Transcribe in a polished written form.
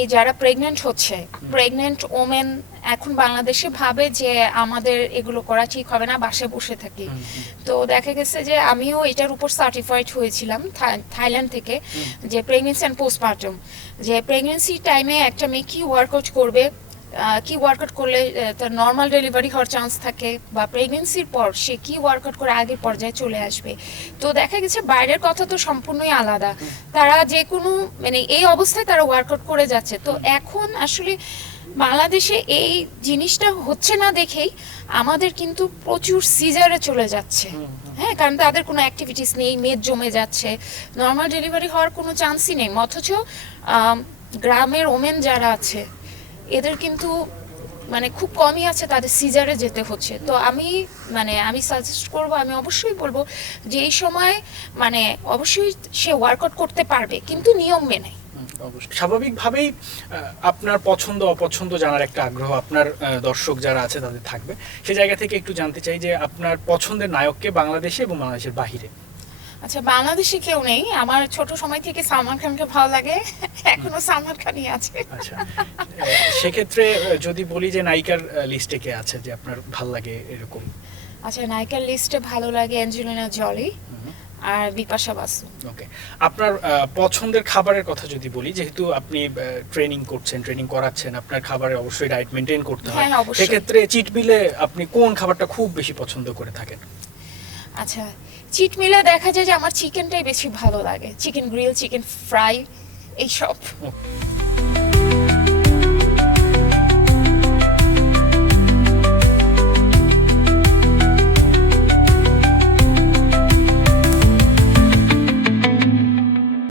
এই যারা প্রেগনেন্ট হচ্ছে, প্রেগনেন্ট ওমেন এখন বাংলাদেশে ভাবে যে আমাদের এগুলো করা ঠিক হবে না, বাসায় বসে থাকি। তো দেখা গেছে যে আমিও এটার উপর সার্টিফাইড হয়েছিলাম থাইল্যান্ড থেকে, যে প্রেগনেন্সি অ্যান্ড পোস্টপার্টাম, যে প্রেগনেন্সি টাইমে একটা মেয়ে কি ওয়ার্কআউট করবে, কি ওয়ার্কআউট করলে তার নর্মাল ডেলিভারি হওয়ার চান্স থাকে, বা প্রেগনেন্সির পর সে কি ওয়ার্কআউট করে আগের পর্যায়ে চলে আসবে। তো দেখা গেছে বাইরের কথা তো সম্পূর্ণই আলাদা, তারা যে কোনো মানে এই অবস্থায় তারা ওয়ার্কআউট করে যাচ্ছে। তো এখন আসলে বাংলাদেশে এই জিনিসটা হচ্ছে না দেখেই আমাদের কিন্তু প্রচুর সিজারে চলে যাচ্ছে। হ্যাঁ, কারণ তাদের কোনো অ্যাক্টিভিটিস নেই, মেদ জমে যাচ্ছে, নর্মাল ডেলিভারি হওয়ার কোনো চান্সই নেই। অথচ গ্রামের ওমেন যারা আছে এদের কিন্তু মানে খুব কমই আছে তাদের সিজারে যেতে হচ্ছে। তো আমি সাজেস্ট করব, আমি অবশ্যই বলবো যে এই সময় মানে অবশ্যই সে ওয়ার্কআউট করতে পারবে, কিন্তু নিয়ম মেনে। স্বাভাবিকভাবেই আপনার পছন্দ অপছন্দ জানার একটা আগ্রহ আপনার দর্শক যারা আছে তাদের থাকবে। সেই জায়গা থেকে একটু জানতে চাই যে আপনার পছন্দের নায়ককে বাংলাদেশে এবং বাংলাদেশের বাহিরে। আচ্ছা, বাংলাদেশে কেউ নেই, আমার ছোট সময় থেকে সালমান খানকে ভালো লাগে, এখনো সালমান খানই আছে। আচ্ছা, সেক্ষেত্রে যদি বলি যে নায়িকার লিস্টে কে আছে যে আপনার ভালো লাগে এরকম? আচ্ছা, নায়িকার লিস্টে ভালো লাগে অ্যাঞ্জেলিনা জলি আর বিপাশা বাসু। ওকে, আপনার পছন্দের খাবারের কথা যদি বলি, যেহেতু আপনি ট্রেনিং করাচ্ছেন, আপনার খাবারে অবশ্যই ডায়েট মেনটেন করতে হয়, হ্যাঁ, অবশ্যই। সেক্ষেত্রে চিট মিলে আপনি কোন খাবারটা খুব বেশি পছন্দ করে থাকেন? আচ্ছা, চিট মিলে দেখা যায় যে আমার চিকেনটাই বেশি ভালো লাগে, চিকেন গ্রিল, চিকেন ফ্রাই, এইসব।